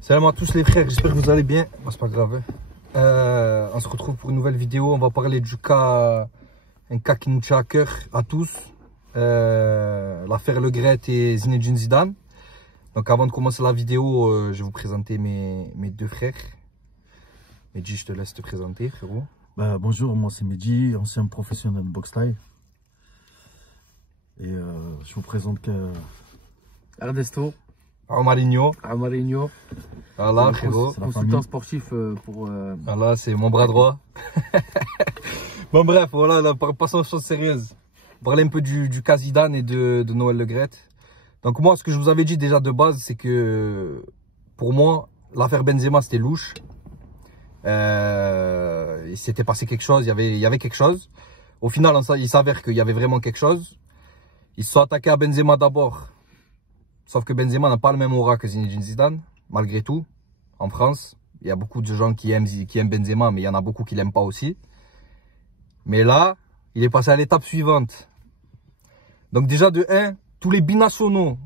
Salam à tous les frères, j'espère que vous allez bien. Oh, c'est pas grave. On se retrouve pour une nouvelle vidéo. On va parler du cas, un cas qui nous tient à cœur à tous. L'affaire Le Gret et Zinedine Zidane. Donc avant de commencer la vidéo, je vais vous présenter mes deux frères. Mehdi, je te laisse te présenter, frérot. Bonjour, moi c'est Mehdi, ancien professionnel de boxe thaï. Et je vous présente Ernesto. Amarinho. Voilà, frérot. Consultant sportif pour... Voilà, c'est mon bras droit. Bon, bref, voilà, là, passons aux choses sérieuses. Parler un peu du cas Zidane et de Noël Le Gret. Donc, moi, ce que je vous avais dit déjà de base, c'est que pour moi, l'affaire Benzema, c'était louche. Il s'était passé quelque chose, il y avait quelque chose. Au final, il s'avère qu'il y avait vraiment quelque chose. Ils se sont attaqués à Benzema d'abord. Sauf que Benzema n'a pas le même aura que Zinedine Zidane, malgré tout. En France, il y a beaucoup de gens qui aiment Benzema, mais il y en a beaucoup qui l'aiment pas aussi. Mais là, il est passé à l'étape suivante. Donc déjà de 1, tous les binationaux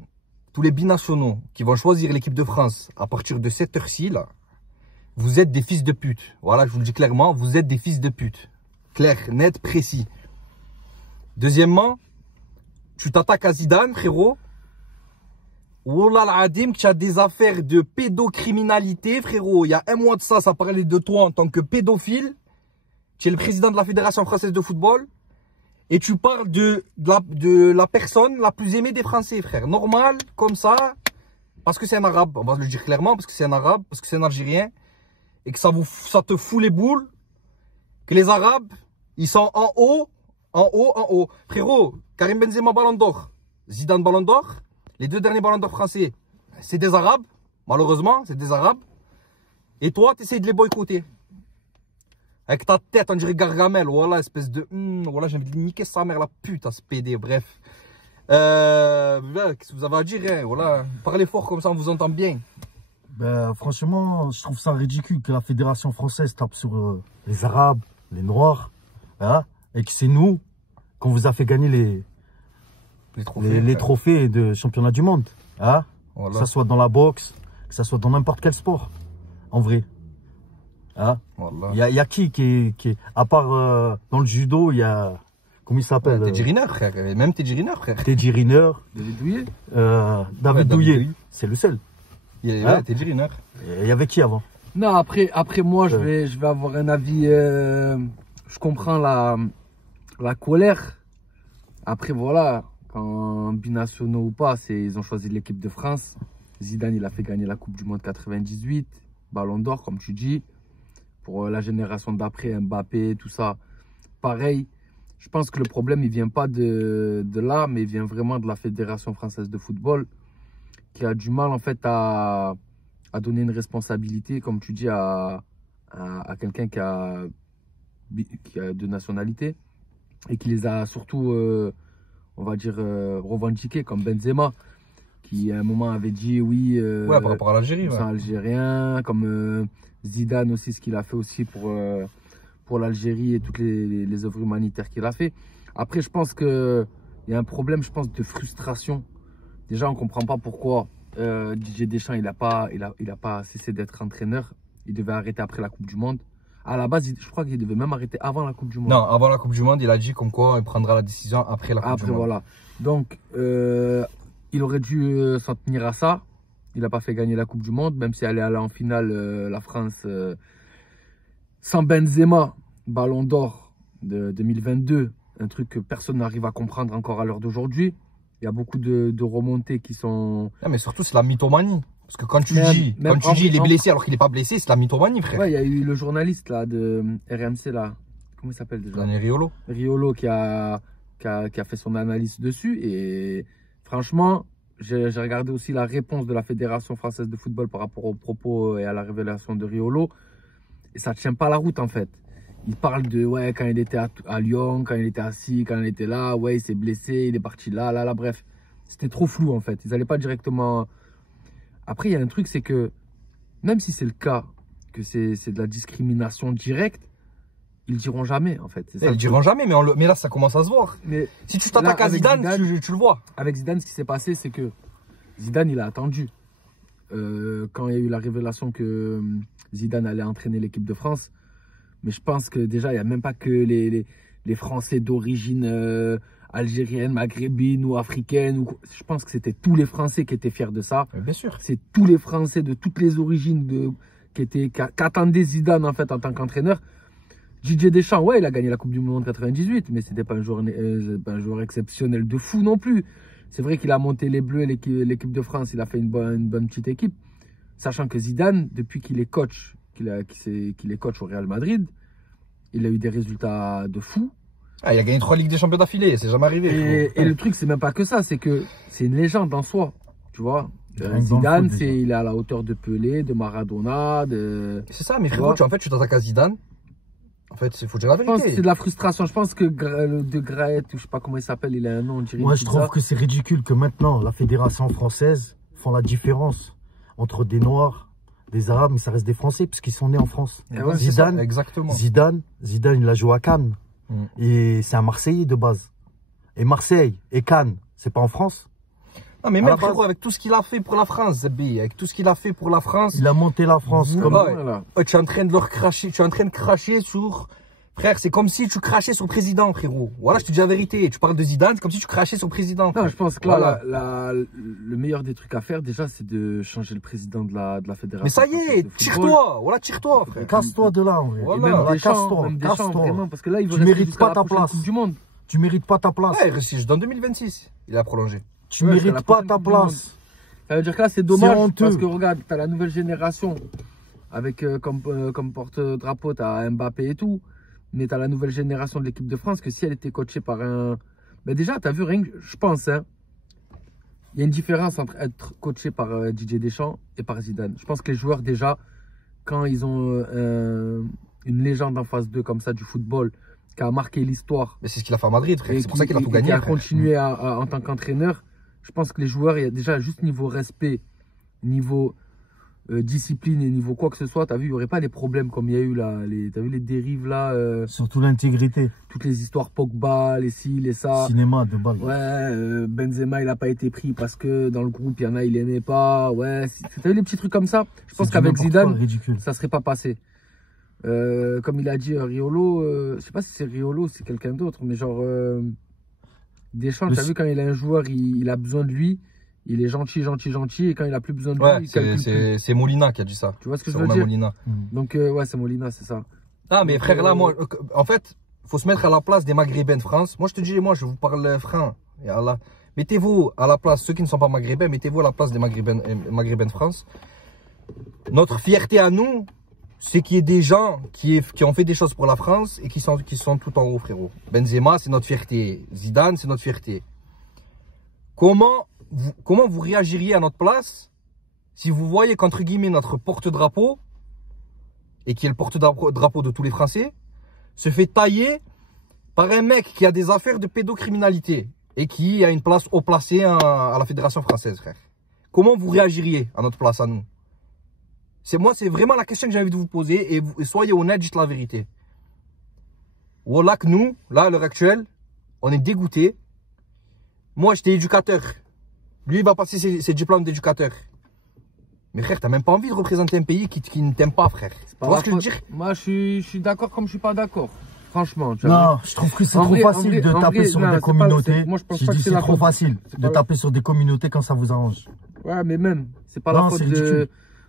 qui vont choisir l'équipe de France à partir de cette heure-ci, là, vous êtes des fils de pute. Voilà, je vous le dis clairement, vous êtes des fils de pute. Clair, net, précis. Deuxièmement, tu t'attaques à Zidane, frérot. Wallah al-Adim, tu as des affaires de pédocriminalité, frérot. Il y a un mois de ça parlait de toi en tant que pédophile. Tu es le président de la Fédération française de football. Et tu parles de la personne la plus aimée des Français, frère. Normal, comme ça. Parce que c'est un arabe. On va le dire clairement. Parce que c'est un arabe. Parce que c'est un Algérien. Et que ça te fout les boules. Que les Arabes, ils sont en haut. Frérot, Karim Benzema Ballon d'Or. Zidane Ballon d'Or. Les deux derniers ballons d'or français, c'est des Arabes. Malheureusement, c'est des Arabes. Et toi, tu essaies de les boycotter. Avec ta tête, on dirait Gargamel. Voilà, espèce de... voilà, j'ai envie de niquer sa mère, la pute, à ce PD. Bref. Qu'est-ce que vous avez à dire, hein? Voilà. Parlez fort, comme ça, on vous entend bien. Franchement, je trouve ça ridicule que la Fédération française tape sur les Arabes, les Noirs. Hein, et que c'est nous qu'on vous a fait gagner les trophées de championnat du monde, hein, voilà. Que ça soit dans la boxe, que ça soit dans n'importe quel sport, en vrai. Hein, voilà. Il y a qui est à part dans le judo, il y a, comment il s'appelle, Teddy Riner, frère, même Teddy Riner, frère. Teddy Riner, David Douillet, David Douillet, c'est le seul. Teddy Riner. Il y avait qui avant? Non, après moi, je vais avoir un avis, je comprends la colère. Après, voilà. Quand binationaux ou pas, ils ont choisi l'équipe de France. Zidane, il a fait gagner la Coupe du Monde 98, Ballon d'Or, comme tu dis. Pour la génération d'après, Mbappé, tout ça. Pareil, je pense que le problème, il vient pas de là, mais il vient vraiment de la Fédération française de football, qui a du mal, en fait, à donner une responsabilité, comme tu dis, à quelqu'un qui a deux nationalités et qui les a surtout... on va dire, revendiqué, comme Benzema, qui à un moment avait dit oui, ouais, par rapport à l'Algérie, c'est algérien, comme Zidane aussi, ce qu'il a fait aussi pour l'Algérie et toutes les œuvres humanitaires qu'il a fait. Après, je pense qu'il y a un problème, je pense, de frustration. Déjà, on ne comprend pas pourquoi Didier Deschamps, il a pas cessé d'être entraîneur. Il devait arrêter après la Coupe du Monde. À la base, je crois qu'il devait même arrêter avant la Coupe du Monde. Non, avant la Coupe du Monde, il a dit comme quoi il prendra la décision après la Coupe du Monde. Voilà. Donc, il aurait dû s'en tenir à ça. Il n'a pas fait gagner la Coupe du Monde, même si elle est allée en finale, la France, sans Benzema, Ballon d'Or de 2022. Un truc que personne n'arrive à comprendre encore à l'heure d'aujourd'hui. Il y a beaucoup de remontées qui sont... Non, mais surtout, c'est la mythomanie. Parce que quand tu dis il est blessé alors qu'il n'est pas blessé, c'est la mythomanie, frère. Ouais, il y a eu le journaliste là, de RMC, là. Comment il s'appelle déjà? Riolo. Riolo qui a fait son analyse dessus. Et franchement, j'ai regardé aussi la réponse de la Fédération française de football par rapport aux propos et à la révélation de Riolo. Et ça ne tient pas la route, en fait. Il parle de, ouais, quand il était à Lyon, quand il était assis, quand il était là, ouais, il s'est blessé, il est parti là, bref. C'était trop flou, en fait. Ils n'allaient pas directement... Après, il y a un truc, c'est que même si c'est le cas, que c'est de la discrimination directe, ils le diront jamais, en fait. Ils le diront jamais, mais là, ça commence à se voir. Mais si tu t'attaques à Zidane, tu le vois. Avec Zidane, ce qui s'est passé, c'est que Zidane, il a attendu. quand il y a eu la révélation que Zidane allait entraîner l'équipe de France. Mais je pense que déjà, il n'y a même pas que les Français d'origine algérienne, maghrébine ou africaine. Je pense que c'était tous les Français qui étaient fiers de ça. Bien sûr. C'est tous les Français de toutes les origines qui attendaient Zidane en fait en tant qu'entraîneur. Didier Deschamps, ouais, il a gagné la Coupe du Monde en 98, mais c'était pas un joueur exceptionnel de fou non plus. C'est vrai qu'il a monté les Bleus, l'équipe de France, il a fait une bonne petite équipe. Sachant que Zidane, depuis qu'il est coach, qu'il est coach au Real Madrid, il a eu des résultats de fou. Ah, il a gagné 3 Ligues des Champions d'affilée, c'est jamais arrivé. Et le truc, c'est même pas que ça, c'est que c'est une légende en soi, tu vois. Zidane, il est à la hauteur de Pelé, de Maradona, C'est ça, mais frérot, en fait, tu t'attaques à Zidane. En fait, il faut dire la vérité. Je pense que c'est de la frustration. Je pense que De Graët, ou je sais pas comment il s'appelle, il a un nom, on dirait. Moi, je trouve que c'est ridicule que maintenant, la fédération française font la différence entre des Noirs, des Arabes, mais ça reste des Français, puisqu'ils sont nés en France. Ouais, Zidane, ça, exactement. Zidane, il a joué à Cannes. Et c'est un Marseillais de base. Et Marseille et Cannes, c'est pas en France? Non, mais même frérot, avec tout ce qu'il a fait pour la France, Zabi, avec tout ce qu'il a fait pour la France. Il a monté la France comme ouais, tu es en train de leur cracher, tu es en train de cracher sur. Frère, c'est comme si tu crachais sur le président, frérot. Voilà, je te dis la vérité. Tu parles de Zidane, c'est comme si tu crachais sur le président. Non, je pense que là, le meilleur des trucs à faire, déjà, c'est de changer le président de la fédération. Mais ça y est, tire-toi. Voilà, tire-toi, frère. Casse-toi de là, en vrai. Voilà. Casse-toi. Vraiment, parce que là, il veut tu mérites pas ta place. Du monde. Tu mérites pas ta place. Ouais, il reste dans 2026. Il a prolongé. Tu mérites pas ta place. Ça veut dire que là, c'est dommage parce que regarde, tu as la nouvelle génération avec comme porte-drapeau, tu as Mbappé et tout. Mais tu as la nouvelle génération de l'équipe de France que si elle était coachée par un. Ben déjà, tu as vu, rien que, je pense, hein, il y a une différence entre être coaché par Didier Deschamps et par Zidane. Je pense que les joueurs, déjà, quand ils ont une légende en face d'eux comme ça du football, qui a marqué l'histoire. Mais c'est ce qu'il a fait à Madrid, frère. C'est pour ça qu'il a tout gagné. Qui a continué en tant qu'entraîneur. Je pense que les joueurs, il y a déjà juste niveau respect, niveau discipline et niveau quoi que ce soit, tu as vu, il n'y aurait pas des problèmes comme il y a eu là. Tu as vu les dérives là. Surtout l'intégrité. Toutes les histoires Pogba, les ci, les ça. Cinéma de balle. Ouais, Benzema, il n'a pas été pris parce que dans le groupe, il y en a, il n'aimait pas. Ouais, tu as vu les petits trucs comme ça. Je pense qu'avec Zidane, ça ne serait pas passé. Comme il a dit Riolo, je sais pas si c'est Riolo ou c'est quelqu'un d'autre, mais genre Deschamps, tu as vu quand il a un joueur, il a besoin de lui, il est gentil, et quand il a plus besoin de lui, il calcule plus. C'est Molina qui a dit ça. Tu vois ce que je veux dire? Molina. Donc ouais, c'est Molina, c'est ça. Ah mais donc, frère, là, moi, en fait, faut se mettre à la place des Maghrébins de France. Moi, je te dis, je vous parle franc. Mettez-vous à la place, ceux qui ne sont pas Maghrébins, mettez-vous à la place des Maghrébins de France. Notre fierté à nous, c'est qu'il y ait des gens qui ont fait des choses pour la France et qui sont tout en haut, frérot. Benzema, c'est notre fierté. Zidane, c'est notre fierté. Comment vous réagiriez à notre place si vous voyez qu'entre guillemets notre porte-drapeau, et qui est le porte-drapeau de tous les Français, se fait tailler par un mec qui a des affaires de pédocriminalité et qui a une place haut placée à la Fédération française, frère? Comment vous réagiriez à notre place, à nous? C'est vraiment la question que j'ai envie de vous poser et soyez honnête, dites la vérité. Voilà que nous, là, à l'heure actuelle, on est dégoûtés. Moi, j'étais éducateur. Lui, il va passer ses diplômes d'éducateur. Mais frère, t'as même pas envie de représenter un pays qui ne t'aime pas, frère. Tu vois ce que je veux dire? Moi, je suis d'accord comme je suis pas d'accord. Franchement. Non, je trouve que c'est trop facile de taper sur des communautés. Moi, je pense pas que c'est trop facile de taper sur des communautés quand ça vous arrange. Ouais, mais même, c'est pas la faute de...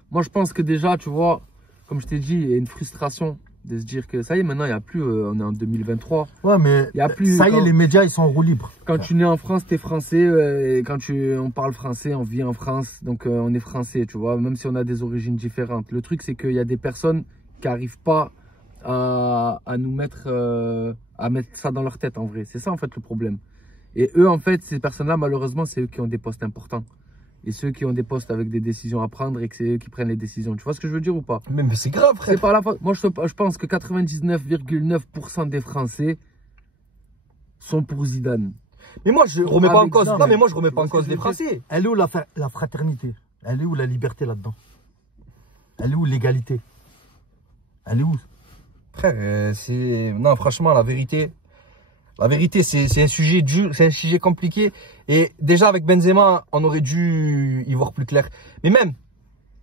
Moi, je pense que déjà, tu vois, comme je t'ai dit, il y a une frustration de se dire que ça y est, maintenant, il n'y a plus, on est en 2023. Ouais, mais il y a plus, ça y est, les médias, ils sont en roue libre. Quand tu nais en France, tu es français. Et quand on parle français, on vit en France. Donc, on est français, tu vois, même si on a des origines différentes. Le truc, c'est qu'il y a des personnes qui n'arrivent pas à nous mettre, à mettre ça dans leur tête, en vrai. C'est ça, en fait, le problème. Et eux, en fait, ces personnes-là, malheureusement, c'est eux qui ont des postes importants. Et ceux qui ont des postes avec des décisions à prendre et que c'est eux qui prennent les décisions. Tu vois ce que je veux dire ou pas? Mais c'est grave, frère. C'est pas la faute. Moi, je pense que 99,9% des Français sont pour Zidane. Mais moi, je remets pas en cause. Non, mais moi, je remets pas en cause les Français. Elle est où la fraternité? Elle est où la liberté là-dedans? Elle est où l'égalité? Elle est où? Frère, non, franchement, la vérité, c'est un sujet dur, c'est un sujet compliqué. Et déjà, avec Benzema, on aurait dû y voir plus clair. Mais même,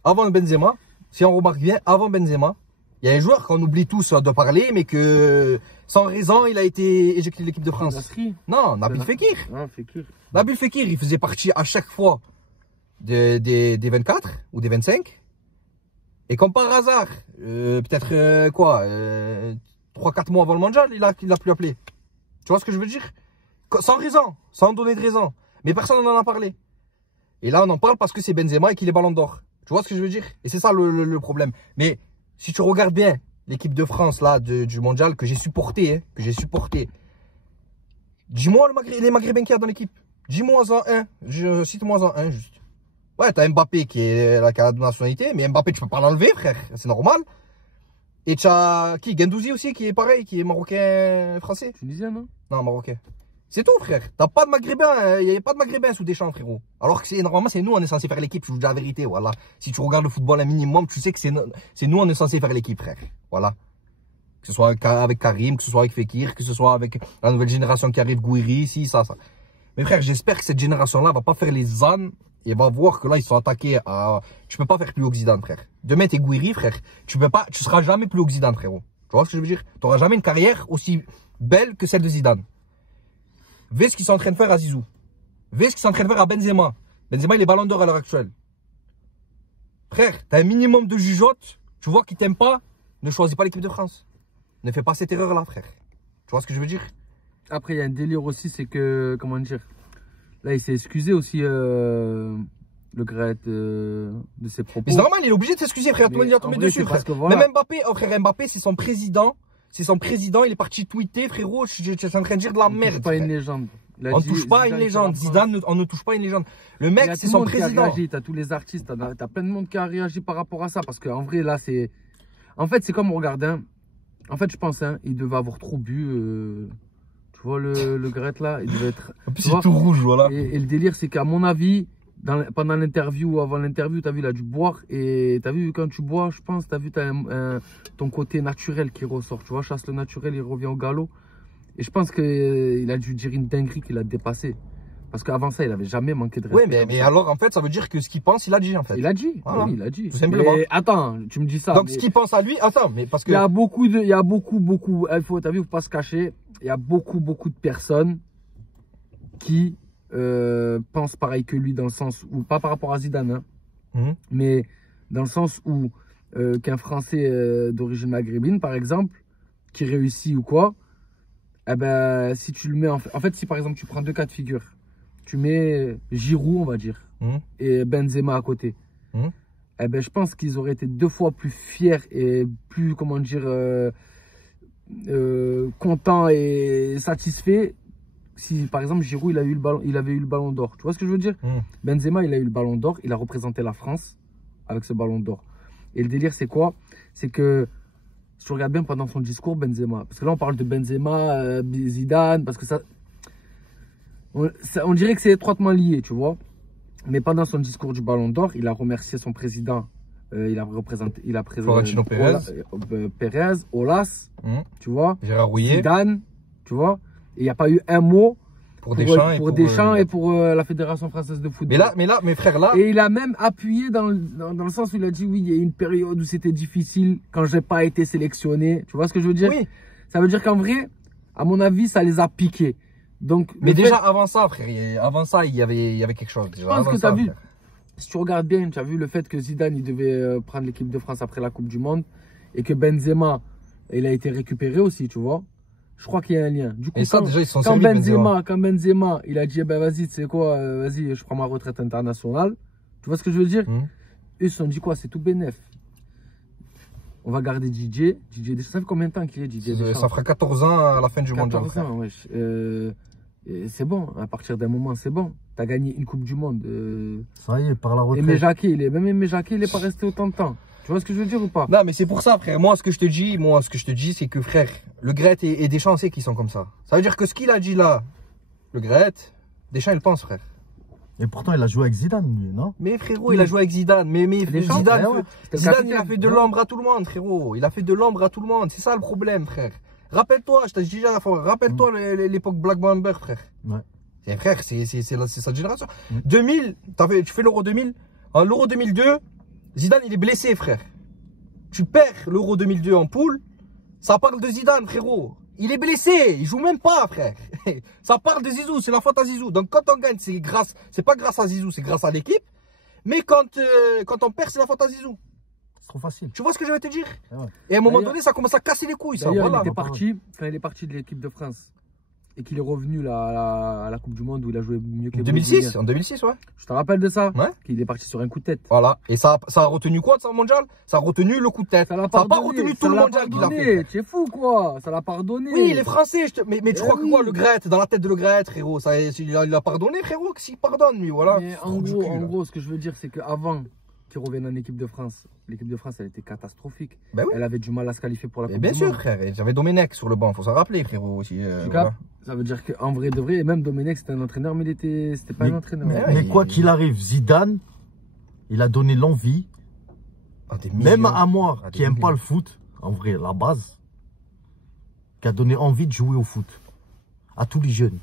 avant Benzema, si on remarque bien, avant Benzema, il y a un joueur qu'on oublie tous de parler, mais que sans raison, il a été éjecté de l'équipe de France. Nasri. Non, Nabil Fekir. Ah, Fekir. Nabil Fekir, il faisait partie à chaque fois des 24 ou des 25. Et comme par hasard, peut-être 3-4 mois avant le mondial, il a plus appelé. Tu vois ce que je veux dire? Sans raison, sans donner de raison. Mais personne n'en a parlé. Et là, on en parle parce que c'est Benzema et qu'il est ballon d'or. Tu vois ce que je veux dire? Et c'est ça le problème. Mais si tu regardes bien l'équipe de France là du mondial que j'ai supporté, dis-moi les Maghrébins qu'il y a dans l'équipe. Dis-moi en un. Cite-moi en un juste. Ouais, t'as Mbappé qui a la nationalité, mais Mbappé, tu peux pas l'enlever, frère. C'est normal. Et t'as qui? Gendouzi aussi, qui est pareil, qui est marocain français. Tunisien, non? Non, marocain. C'est tout, frère. T'as pas de Maghrébins, il n'y a pas de Maghrébins sous Deschamps, frérot. Alors que normalement, c'est nous, on est censé faire l'équipe, je vous dis la vérité, voilà. Si tu regardes le football un minimum, tu sais que c'est nous, on est censé faire l'équipe, frère. Voilà. Que ce soit avec Karim, que ce soit avec Fekir, que ce soit avec la nouvelle génération qui arrive, Gouiri, si, ça. Mais frère, j'espère que cette génération-là va pas faire les ânes et va voir que là, ils sont attaqués à... Tu peux pas faire plus haut que Zidane, frère. Demain, t'es Gouiri, frère. Tu seras jamais plus haut que Zidane, frérot. Tu vois ce que je veux dire? Tu n'auras jamais une carrière aussi belle que celle de Zidane. Vez ce qu'ils sont en train de faire à Zizou. Vez ce qu'ils sont en train de faire à Benzema. Benzema, il est ballon d'or à l'heure actuelle. Frère, t'as un minimum de jugeote. Tu vois qu'il t'aime pas, ne choisis pas l'équipe de France. Ne fais pas cette erreur-là, frère. Tu vois ce que je veux dire? Après, il y a un délire aussi, c'est que, comment dire, là, il s'est excusé aussi, le Gret, de ses propos. Mais c'est normal, il est obligé de s'excuser, frère. Tout le monde a tombé dessus, frère. Voilà. Même Mbappé, oh, frère, Mbappé, c'est son président. C'est son président, il est parti tweeter, frérot. Je suis en train de dire de la merde. On ne touche pas une légende. On ne touche pas une légende. Zidane, on ne touche pas une légende. Le mec, c'est son président. Tu as tous les artistes, tu as plein de monde qui a réagi par rapport à ça. Parce qu'en vrai, là, c'est. En fait, c'est comme on regarde. Hein. En fait, je pense, hein, il devait avoir trop bu. Tu vois, le Gret là, il devait être. C'est tout rouge, voilà. Et le délire, c'est qu'à mon avis, pendant l'interview ou avant l'interview, tu as vu, il a dû boire. Et tu as vu, quand tu bois, je pense, tu as vu ton côté naturel qui ressort. Tu vois, chasse le naturel, il revient au galop. Et je pense qu'il a dû dire une dinguerie qu'il a dépassé. Parce qu'avant ça, il n'avait jamais manqué de respect. Oui, mais alors, en fait, ça veut dire que ce qu'il pense, il a dit, en fait. Il a dit. Voilà. Oui, il a dit. Tout simplement. Mais attends, tu me dis ça. Donc, ce qu'il pense à lui, attends, mais parce que. Il y a beaucoup, t'as vu, faut pas se cacher. Il y a beaucoup de personnes qui pensent pareil que lui, dans le sens où, pas par rapport à Zidane, hein, mais dans le sens où qu'un Français d'origine maghrébine, par exemple, qui réussit ou quoi, eh ben, si tu le mets en fait, si par exemple tu prends deux cas de figure, tu mets Giroud, on va dire, et Benzema à côté, eh ben, je pense qu'ils auraient été 2 fois plus fiers et plus, comment dire, contents et satisfaits si par exemple Giroud il avait eu le ballon d'or. Tu vois ce que je veux dire? Benzema, il a eu le ballon d'or, il a représenté la France avec ce ballon d'or. Et le délire, c'est quoi? C'est que si tu regardes bien pendant son discours, Benzema, parce que là on parle de Benzema, Zidane, parce que on dirait que c'est étroitement lié, tu vois. Mais pendant son discours du Ballon d'Or, il a remercié son président. Il a présenté Florentino Pérez, Aulas, tu vois. Gérard Rouillet, Zidane, tu vois. Et il n'y a pas eu un mot pour Deschamps et pour la Fédération française de football. Mais frère, là. Et il a même appuyé dans le sens où il a dit oui, il y a eu une période où c'était difficile quand j'ai pas été sélectionné. Tu vois ce que je veux dire? Oui. Ça veut dire qu'en vrai, à mon avis, ça les a piqués. Donc, mais déjà avant ça, frère, avant ça, il y avait quelque chose. Déjà. Je pense que tu as vu, si tu regardes bien, tu as vu le fait que Zidane, il devait prendre l'équipe de France après la Coupe du Monde et que Benzema, il a été récupéré aussi, tu vois. Je crois qu'il y a un lien. Du coup, quand Benzema, il a dit, eh ben, vas-y, tu sais quoi, vas-y, je prends ma retraite internationale. Tu vois ce que je veux dire? Eux, ils se sont dit quoi? C'est tout bénef. On va garder DJ. Ça fait combien de temps qu'il est DJ? Ça fera 14 ans à la fin du mondial. 14 ans, wesh. C'est bon, à partir d'un moment, c'est bon. Tu as gagné une Coupe du Monde. Ça y est, par la retraite. Même Aimé Jacquet, il n'est pas resté autant de temps. Tu vois ce que je veux dire ou pas? Non, mais c'est pour ça, frère. Moi, ce que je te dis, c'est que, frère, le Gret et Deschamps, c'est qu'ils sont comme ça. Ça veut dire que ce qu'il a dit là, le Gret, Deschamps, il pense, frère. Et pourtant, il a joué avec Zidane, lui, non? Mais frérot, il a joué avec Zidane. Mais Zidane, il a fait de l'ombre à tout le monde, frérot. Il a fait de l'ombre à tout le monde. C'est ça le problème, frère. Rappelle-toi, je t'ai dit déjà la fois, rappelle-toi l'époque Black Bomber, frère. Ouais. Frère, c'est sa génération. 2000, tu fais l'Euro 2000. En l'Euro 2002, Zidane, il est blessé, frère. Tu perds l'Euro 2002 en poule, ça parle de Zidane, frérot. Il est blessé, il joue même pas, frère. Ça parle de Zizou, c'est la faute à Zizou. Donc quand on gagne, c'est pas grâce à Zizou, c'est grâce à l'équipe. Mais quand on perd, c'est la faute à Zizou. C'est trop facile. Tu vois ce que je vais te dire? Ah ouais. Et à un moment donné, ça commence à casser les couilles, ça. Voilà. Quand il est parti de l'équipe de France et qu'il est revenu à la Coupe du Monde où il a joué mieux que les 2006, en 2006, ouais. Je te rappelle de ça? Ouais. Qu'il est parti sur un coup de tête. Voilà. Et ça a retenu quoi de ça, mondial? Ça a retenu le coup de tête. Ça n'a pas retenu tout le mondial qu'il a fait. Tu es fou, quoi. Ça l'a pardonné. Oui, les Français, mais tu crois que quoi, Le Graët, dans la tête de Le Graët, frérot, il a pardonné, frérot, s'il pardonne, lui, voilà. Mais en gros, ce que je veux dire, c'est qu'avant qu'il revienne en équipe de France, l'équipe de France, elle était catastrophique. Ben oui. Elle avait du mal à se qualifier pour la Coupe du Monde. Bien sûr, frère. J'avais Domenech sur le banc, faut s'en rappeler, frérot, aussi. Voilà. Ça veut dire qu'en vrai de vrai, et même Domenech, c'était un entraîneur, mais c'était pas un entraîneur. Mais quoi qu'il arrive, Zidane, il a donné l'envie, même à moi, qui n'aime pas le foot, en vrai, la base, qui a donné envie de jouer au foot. À tous les jeunes.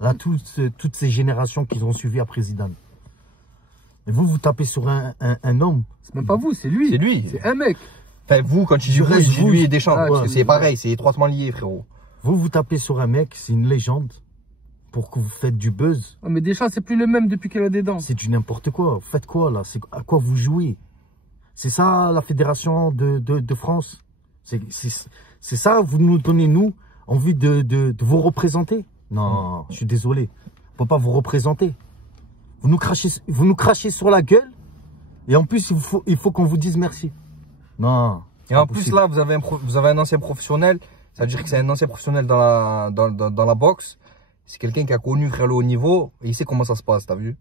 À toutes ces générations qui ont suivi après Zidane. Et vous tapez sur un homme. C'est même pas vous, c'est lui. C'est lui. C'est un mec. Enfin, vous, quand tu dis vous, c'est lui et Deschamps. Ah, parce que c'est pareil, c'est étroitement lié, frérot. Vous tapez sur un mec, c'est une légende. Pour que vous faites du buzz. Oh, mais Deschamps, c'est plus le même depuis qu'il a des dents. C'est du n'importe quoi. Vous faites quoi, là? C'est à quoi vous jouez? C'est ça, la fédération de France? C'est ça, vous nous donnez, nous, envie de vous représenter? Non, je suis désolé. On ne peut pas vous représenter. Vous nous crachez sur la gueule et en plus, il faut qu'on vous dise merci. Non. Et en plus, là, vous avez un ancien professionnel. Ça veut dire que c'est un ancien professionnel dans la boxe. C'est quelqu'un qui a connu, frère, le haut niveau. Et il sait comment ça se passe, t'as vu?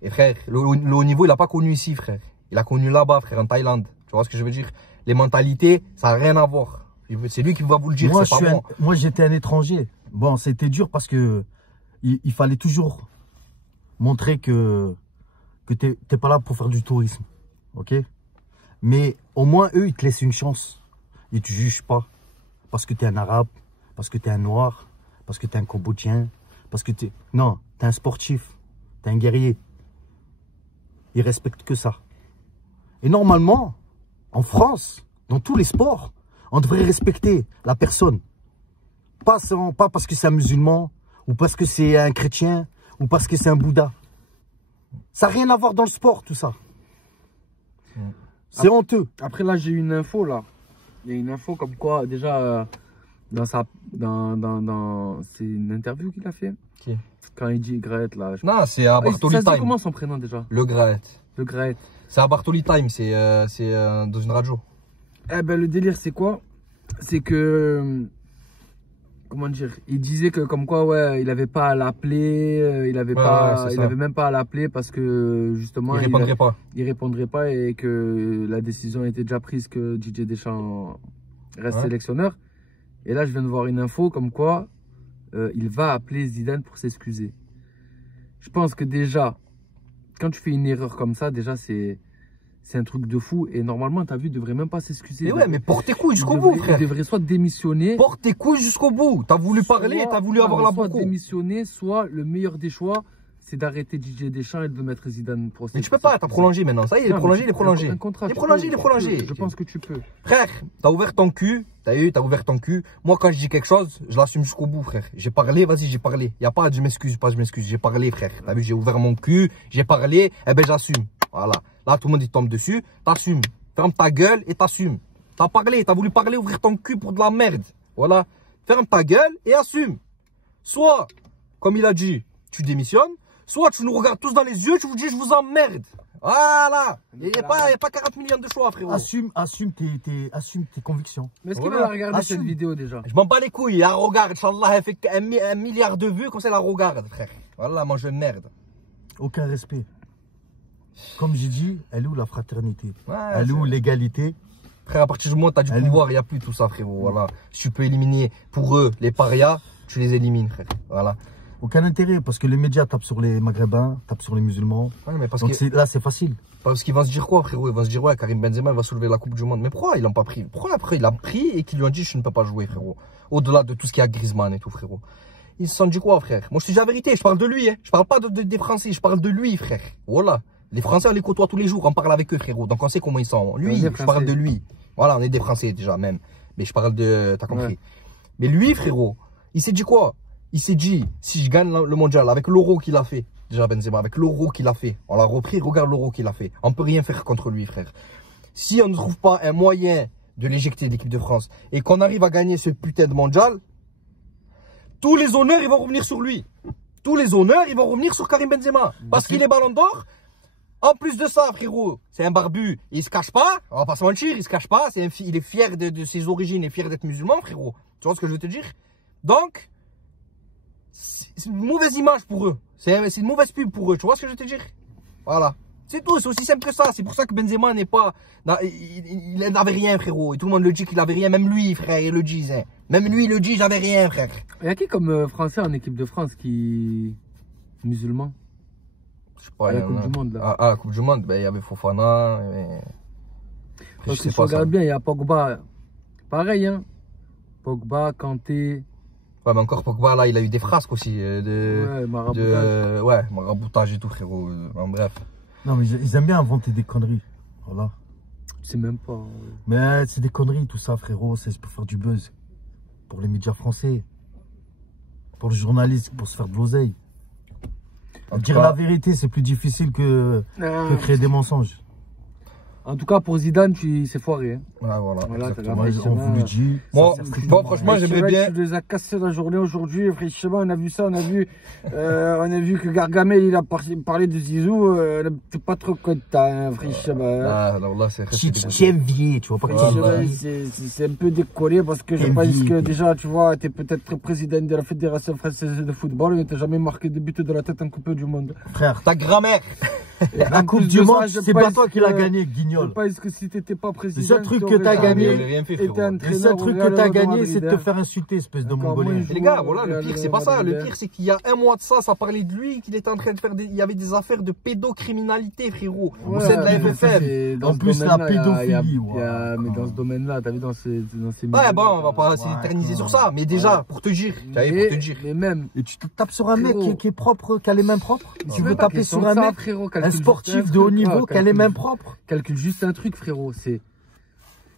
Et frère, le haut niveau, il n'a pas connu ici, frère. Il a connu là-bas, frère, en Thaïlande. Tu vois ce que je veux dire? Les mentalités, ça n'a rien à voir. C'est lui qui va vous le dire, c'est pas moi. Moi, j'étais un étranger. Bon, c'était dur parce que il fallait toujours montrer que t'es pas là pour faire du tourisme. Ok? Mais au moins, eux, ils te laissent une chance. Ils te jugent pas. Parce que t'es un arabe, parce que t'es un noir, parce que t'es un cambodgien, parce que non, t'es un sportif, t'es un guerrier. Ils respectent que ça. Et normalement, en France, dans tous les sports, on devrait respecter la personne. Pas parce que c'est un musulman, ou parce que c'est un chrétien, ou parce que c'est un Bouddha. Ça n'a rien à voir dans le sport, tout ça. C'est honteux. Après, là, j'ai une info, là. Il y a une info comme quoi, déjà, c'est une interview qu'il a fait. Qui? Quand il dit Graët, là. Non, c'est à Bartoli Time. Comment son prénom, déjà? Le Graët. Le Graët. C'est à Bartoli Time, c'est dans une radio. Eh ben, le délire, c'est quoi? C'est que... Comment dire? Il disait que comme quoi, ouais, il avait pas à l'appeler, il avait même pas à l'appeler parce que justement... Il répondrait pas. Il répondrait pas et que la décision était déjà prise que Didier Deschamps reste sélectionneur. Et là, je viens de voir une info comme quoi il va appeler Zidane pour s'excuser. Je pense que déjà, quand tu fais une erreur comme ça, déjà, c'est un truc de fou. Et normalement, ta vie ne devrait même pas s'excuser. Mais ouais, mais porte tes couilles jusqu'au bout, frère. Tu devrais soit démissionner. Porte tes couilles jusqu'au bout. T'as voulu parler, t'as voulu avoir la Soit boco. démissionner, soit le meilleur des choix, c'est d'arrêter Didier Deschamps et de mettre Zidane pour Mais tu peux pas, t'as prolongé maintenant. Ça y est, il est prolongé, il est prolongé. Il est prolongé. Je pense que tu peux. Frère, t'as ouvert ton cul. T'as ouvert ton cul. Moi, quand je dis quelque chose, je l'assume jusqu'au bout, frère. J'ai parlé, vas-y, j'ai parlé. Y a pas de je m'excuse, pas je m'excuse. J'ai parlé, frère. T'as vu, j'ai ouvert mon cul, j'ai parlé, eh ben j'assume. Voilà. Là, tout le monde il tombe dessus, t'assumes. Ferme ta gueule et t'assumes. T'as parlé, t'as voulu parler, ouvrir ton cul pour de la merde. Voilà. Ferme ta gueule et assume. Soit, comme il a dit, tu démissionnes. Soit tu nous regardes tous dans les yeux, tu vous dis je vous emmerde. Voilà. Il n'y a pas 40 millions de choix, frérot. Assume tes convictions. Mais est-ce qu'il va regarder cette vidéo déjà? Je m'en bats les couilles. La regarde, Inch'Allah, elle fait 1 milliard de vues, comme ça la regarde, frère. Voilà, mange de merde. Aucun respect. Comme j'ai dit, elle est où la fraternité? Ouais, elle est où l'égalité? Frère, à partir du moment où tu as du pouvoir, il n'y a plus tout ça, frérot. Voilà. Si tu peux éliminer pour eux les parias, tu les élimines, frère. Voilà. Aucun intérêt, parce que les médias tapent sur les maghrébins, tapent sur les musulmans. Ouais, mais donc là, c'est facile. Parce qu'ils vont se dire quoi, frérot? Ils vont se dire, ouais, Karim Benzema va soulever la Coupe du Monde. Mais pourquoi ils l'ont pas pris? Pourquoi après il l'a pris et qu'ils lui ont dit, je ne peux pas jouer, frérot? Au-delà de tout ce qui est à Griezmann et tout, frérot. Ils se sont dit quoi, frère? Moi, je te dis la vérité, je parle de lui, hein. Je parle pas des Français, je parle de lui, frère. Voilà. Les Français, on les côtoie tous les jours, on parle avec eux, frérot. Donc on sait comment ils sont. Lui, je parle de lui. Voilà, on est des Français déjà, même. Mais je parle de... T'as compris. Ouais. Mais lui, frérot, il s'est dit quoi? Il s'est dit, si je gagne le mondial avec l'euro qu'il a fait, déjà Benzema, avec l'euro qu'il a fait, on l'a repris, regarde l'euro qu'il a fait. On peut rien faire contre lui, frère. Si on ne trouve pas un moyen de l'éjecter de l'équipe de France et qu'on arrive à gagner ce putain de mondial, tous les honneurs, ils vont revenir sur lui. Tous les honneurs, ils vont revenir sur Karim Benzema. Parce qu'il est ballon d'or. En plus de ça, frérot, c'est un barbu. Il se cache pas. On va pas se mentir, il se cache pas. Il est fier de ses origines et fier d'être musulman, frérot. Tu vois ce que je veux te dire? Donc, c'est une mauvaise image pour eux. C'est une mauvaise pub pour eux. Tu vois ce que je veux te dire? Voilà. C'est tout, c'est aussi simple que ça. C'est pour ça que Benzema n'est pas... Il n'avait rien, frérot. Et tout le monde le dit qu'il avait rien. Même lui, frère, il le dit. Hein. Même lui, il le dit, j'avais rien, frère. Il y a qui comme Français en équipe de France qui... musulman? Je sais pas, à la Coupe du Monde, là. À la Coupe du Monde, ben, il y avait Fofana. Parce que je regarde bien, il y a Pogba. Pareil, hein. Pogba, Kanté. Ouais, mais encore Pogba, là, il a eu des frasques aussi. Ouais, maraboutage. Ouais, maraboutage et tout, frérot. En bref. Non, mais ils aiment bien inventer des conneries. Voilà. Je sais même pas. Mais c'est des conneries, tout ça, frérot. C'est pour faire du buzz. Pour les médias français. Pour les journalistes, pour se faire de l'oseille. Dire la vérité, c'est plus difficile que créer des mensonges. En tout cas, pour Zidane, c'est foiré. Hein. Ah, voilà. On vous le dit. Moi, franchement, j'aimerais bien. Tu les as cassés la journée aujourd'hui. Franchement, on a vu ça. On a vu que Gargamel, il a parlé de Zizou. T'es pas trop content, franchement. Ah, alors là, c'est tu es envié, tu vois pas que c'est un peu décollé parce que je pense que déjà, tu vois, t'es peut-être président de la Fédération française de football, mais t'as jamais marqué de but de la tête en Coupe du Monde. Frère, ta grammaire. La Coupe du Monde, c'est pas toi qui l'as gagné, Guignol. Je pense que si t'étais pas président, le seul truc que t'as gagné, le seul truc que t'as gagné, c'est de te faire insulter, espèce de mongolien. Les gars, voilà, le pire, c'est pas ça. Le pire, c'est qu'il y a un mois de ça, ça parlait de lui, qu'il était en train de faire il y avait des affaires de pédocriminalité, frérot. Au sein de la FFF. En plus, la pédophilie. Mais dans ce domaine-là, t'as vu dans ces ouais, bon, on va pas s'éterniser sur ça. Mais déjà, pour te dire. Mais même. Et tu te tapes sur un mec qui est propre, qui a les mains propres. Tu veux taper sur un mec, un sportif de haut niveau, qui a les mains propres. Calcule juste un truc, frérot. Il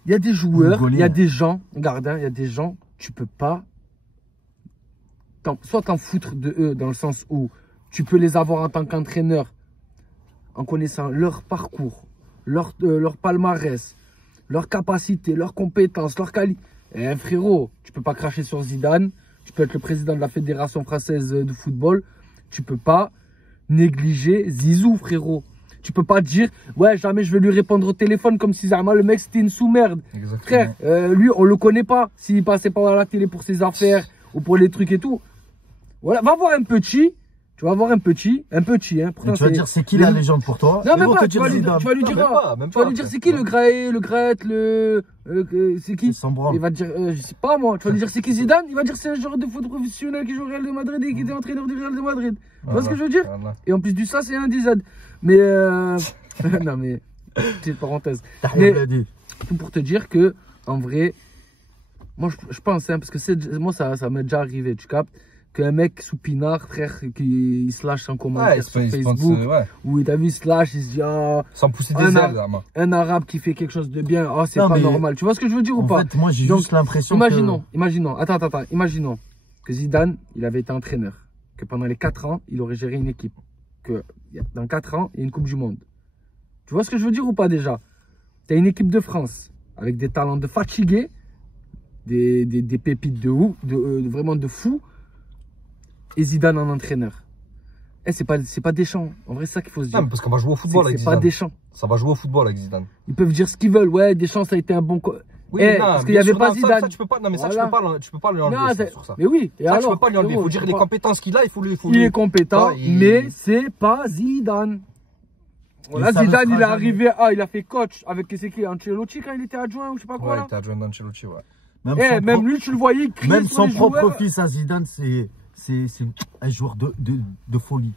y a des joueurs, il y a des gens, regarde, il y a des gens, tu peux pas soit t'en foutre de eux dans le sens où tu peux les avoir en tant qu'entraîneur en connaissant leur parcours, leur palmarès, leur capacité, leurs compétences, leur qualité. Eh frérot, tu peux pas cracher sur Zidane, tu peux être le président de la Fédération française de football, tu peux pas négliger Zizou, frérot. Tu peux pas dire, ouais, jamais je vais lui répondre au téléphone comme si le mec c'était une sous-merde. Frère, lui, on le connaît pas. S'il passait pas à la télé pour ses affaires ou pour les trucs et tout. Voilà, va voir un petit. Tu vas voir un petit, hein. Tu vas dire, c'est qui la légende pour toi? Non, même pas, tu vas lui dire, c'est qui le Graët, c'est qui? Il va te dire, je sais pas moi. Tu vas lui dire, c'est qui Zidane? Il va dire, c'est un joueur de foot professionnel qui joue au Real de Madrid et qui était entraîneur du Real de Madrid. Tu vois ce que je veux dire? Et en plus du ça, c'est un des Z. Mais, non mais, petite parenthèse. Mais, tout pour te dire que, en vrai, moi je pense, hein, parce que moi ça m'est déjà arrivé, tu captes? Qu'un mec sous Pinard, frère, qui se lâche en commentaire sur Facebook, où il a vu, il se lâche, il se dit, ah, sans pousser des ailes, un arabe qui fait quelque chose de bien, oh, c'est pas normal. Tu vois ce que je veux dire ou pas? En fait, moi, j'ai juste l'impression imaginons, imaginons que Zidane, il avait été entraîneur, que pendant les 4 ans, il aurait géré une équipe, que dans 4 ans, il y a une Coupe du Monde. Tu vois ce que je veux dire ou pas déjà? Tu as une équipe de France, avec des talents de fatigués, des pépites de ouf, vraiment de fous, et Zidane en entraîneur. C'est pas Deschamps. En vrai, c'est ça qu'il faut se dire. Non, mais parce qu'on va jouer au football avec Zidane. C'est pas Deschamps. Ça va jouer au football avec Zidane. Ils peuvent dire ce qu'ils veulent. Ouais, Deschamps, ça a été un bon... Oui, parce qu'il n'y avait pas Zidane. Ça, tu peux pas, non, mais ça, tu peux pas lui enlever sur ça. Mais oui. Et ça, alors, tu peux pas lui enlever. Il faut dire les compétences qu'il a, il est compétent, mais c'est pas Zidane. Voilà, Zidane, il est arrivé, il a fait coach avec, c'est qui, Ancelotti quand il était adjoint ou je sais pas quoi. Ouais, il était adjoint d'Ancelotti, ouais. Même lui, tu le voyais, même son propre fils à Zidane, c'est un joueur de folie.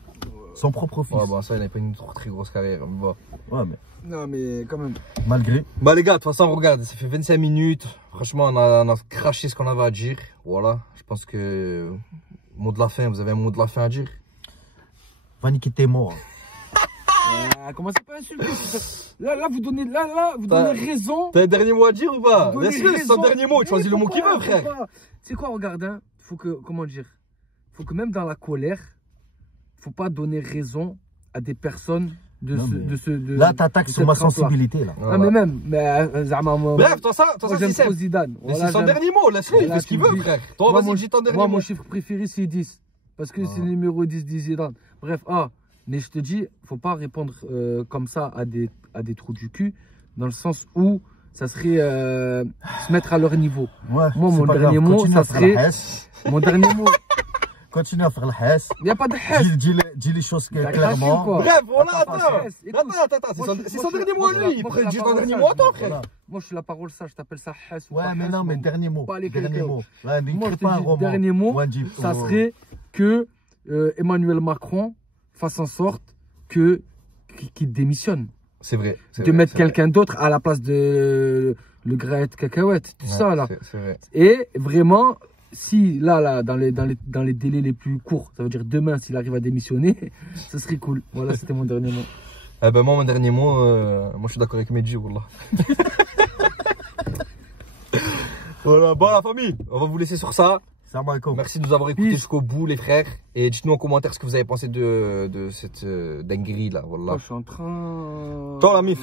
Son propre fils. Ouais, bon, ça, il n'avait pas une très grosse carrière. Bon. Ouais, mais. Non, mais quand même. Malgré. Bah, les gars, de toute façon, regarde, ça fait 25 minutes. Franchement, on a craché ce qu'on avait à dire. Voilà. Je pense que. Mot de la fin, vous avez un mot de la fin à dire? Va niquer tes morts. Commencez pas à insulter. Là, vous donnez raison. T'as un dernier mot à dire ou pas? Vous donnez Laisse-le, c'est son raison. dernier mot. Il choisit le mot qu'il veut, frère. C'est quoi, regarde, hein, comment dire? Faut que même dans la colère, faut pas donner raison à des personnes là, t'attaques sur ma sensibilité, là. Ah, mais même, Bref, toi, ça, j'aime c'est trop Zidane. Mais c'est son dernier mot, laisse-le, il fait ce qu'il veut, frère. Toi, vas-y, dis ton dernier mot. Moi, mon chiffre préféré, c'est 10. Parce que c'est le numéro 10 de Zidane. Bref, mais je te dis, faut pas répondre comme ça à des trous du cul, dans le sens où ça serait se mettre à leur niveau. Ouais, moi, mon dernier mot, ça serait. Mon dernier mot. Continue à faire le hess. Il n'y a pas de hess. Dis les choses clairement. Bref, voilà, attends. C'est son dernier mot à lui. Il prend juste un dernier mot à toi, frère. Moi, je suis la parole sage, je t'appelle ça hess. Ouais, mais non, mais dernier mot. Dernier mot. Moi, je te dis, dernier mot, ça serait que Emmanuel Macron fasse en sorte qu'il démissionne. C'est vrai. De mettre quelqu'un d'autre à la place de le graët cacahuète, tout ça, là. C'est vrai. Et vraiment. Si là, dans les délais les plus courts, ça veut dire demain, s'il arrive à démissionner, ça serait cool. Voilà, c'était mon dernier mot. Eh ben moi, mon dernier mot, moi je suis d'accord avec Medji, wallah. Voilà, bon la famille, on va vous laisser sur ça. Merci de nous avoir écoutés jusqu'au bout, les frères. Et dites-nous en commentaire ce que vous avez pensé de cette dinguerie là, wallah. Je suis en train. Ciao la mif.